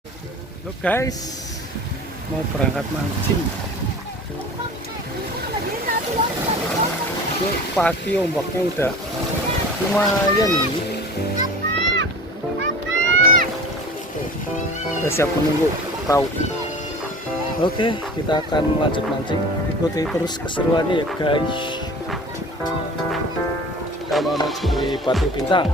Halo guys, mau berangkat mancing. Pagi ombaknya udah lumayan nih. Udah siap menunggu perahu. Oke, kita akan lanjut mancing. Ikuti terus keseruannya ya guys. Kita mau mancing di Batu Bintang.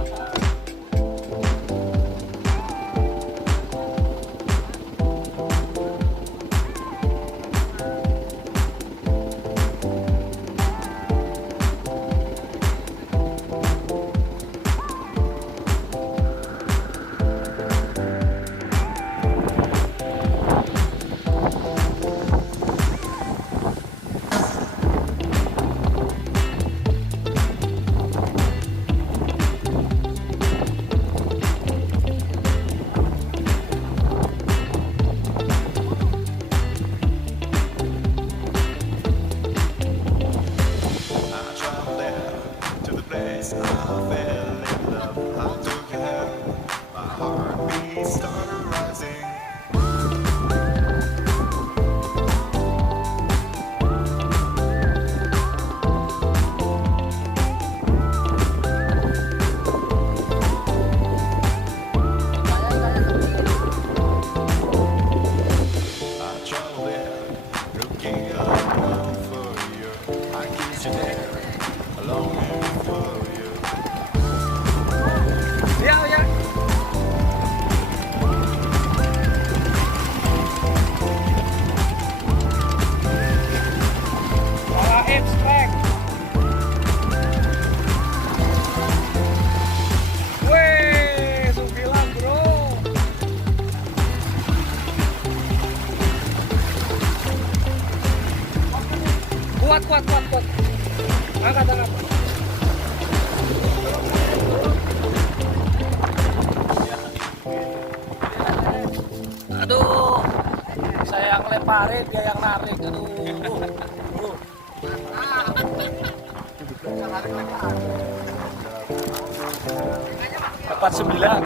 Kuat. Angkat. Aduh, saya yang lemparin, dia yang narik. Aduh. Dapat 9.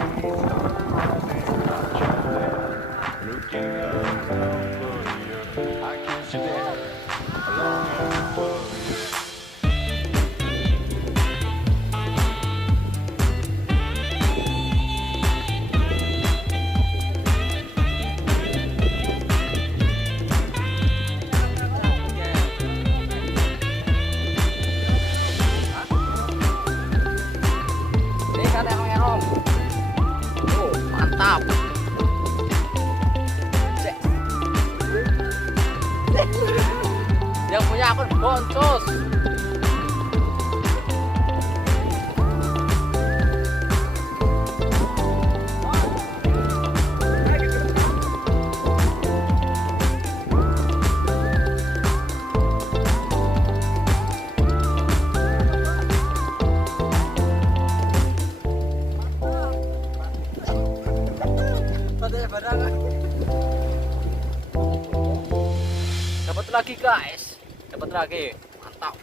Mantap. Yang punya akun boncos. Dapat lagi guys, dapat lagi, mantap.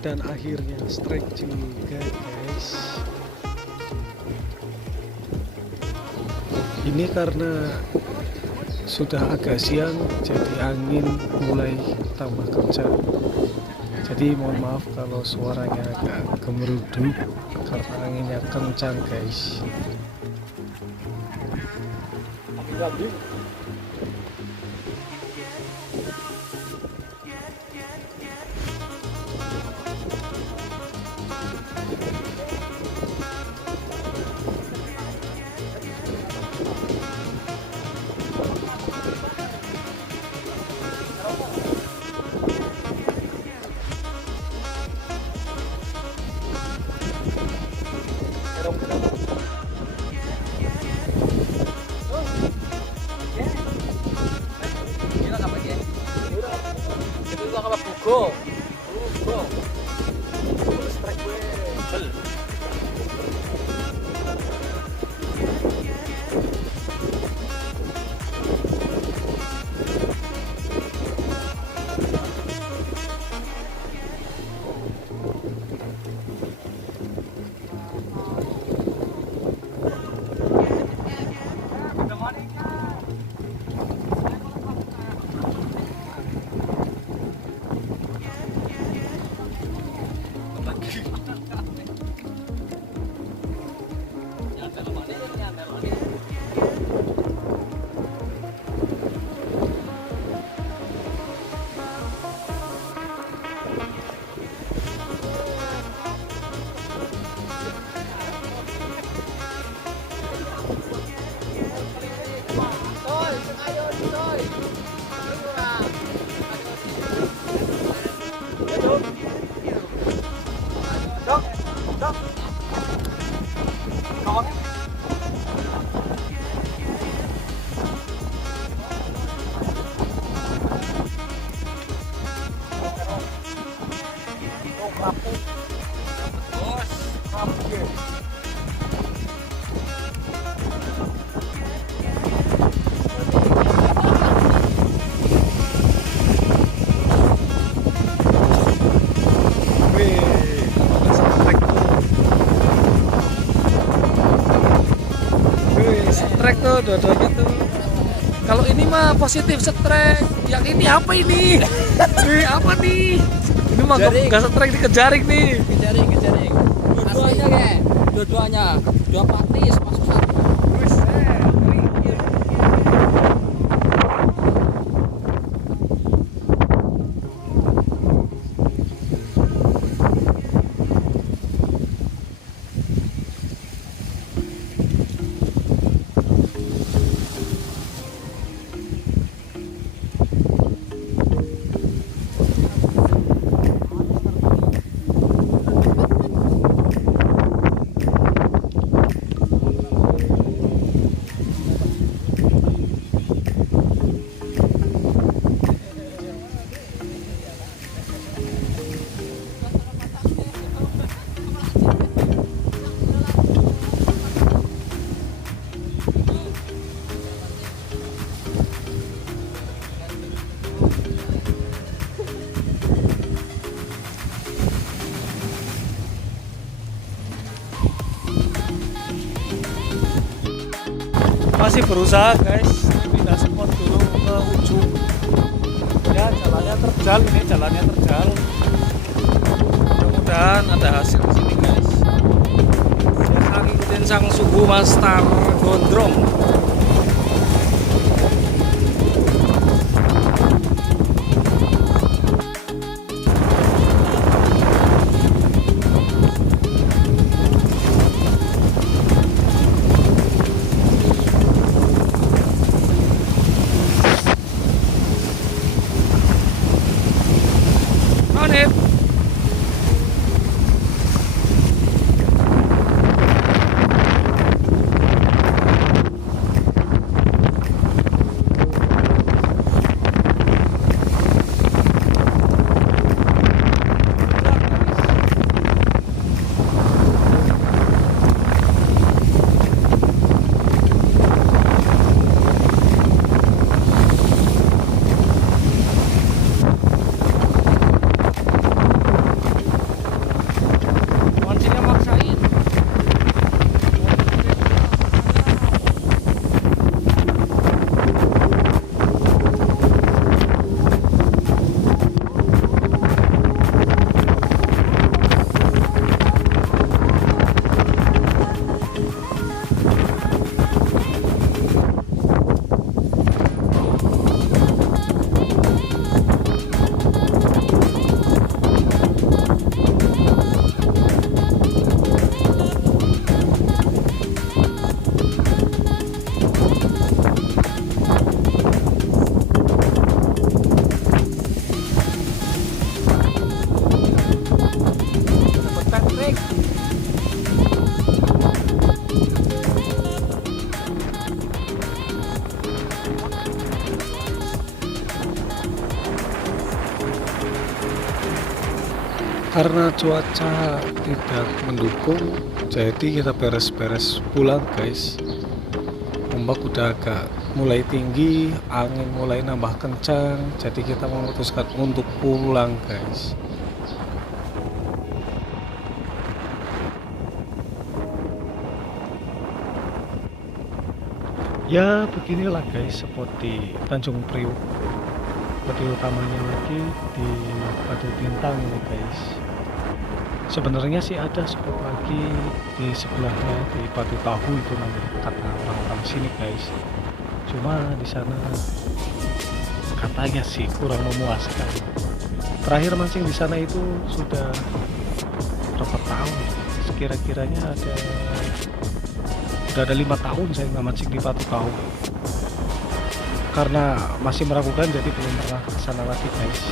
Dan akhirnya strike juga guys. Ini karena sudah agak siang, jadi angin mulai tambah kencang. Jadi mohon maaf kalau suaranya agak gemeruduk karena anginnya kencang guys. lagi. Strek tuh dua-duanya tuh. Kalau ini mah positif strek. Yang ini apa ini? Apa nih? Ini mah nggak strek, dikejaring nih. Kejaring. Dua-duanya kayak. Dua-duanya. Dua patis masuk satu. Masih berusaha guys, pindah spot dulu ke ujung. Ya jalannya terjal, ini jalannya terjal. Mudah-mudahan ada hasil di sini guys. Saya ngikutin sang suhu Master Gondrong. Nip. Karena cuaca tidak mendukung, jadi kita beres-beres pulang guys. Ombak udah agak mulai tinggi, angin mulai nambah kencang, jadi kita memutuskan untuk pulang guys. Ya beginilah guys spot di Tanjung Priok. Spot utamanya lagi di Batu Bintang ini guys. Sebenarnya sih ada spot lagi di sebelahnya di Batu Tahu itu namanya kata orang-orang sini guys. Cuma di sana katanya sih kurang memuaskan. Terakhir mancing di sana itu sudah berapa tahun? Sekira-kiranya udah ada 5 tahun saya nggak mancing di Batu Tahu. Karena masih meragukan jadi belum pernah kesana lagi guys.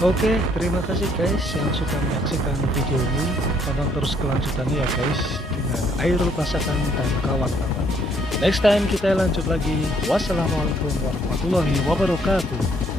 Oke, terima kasih guys yang sudah menyaksikan video ini. Tonton terus kelanjutannya ya guys dengan Airul Pasakan dan kawan-kawan. Next time kita lanjut lagi. Wassalamualaikum warahmatullahi wabarakatuh.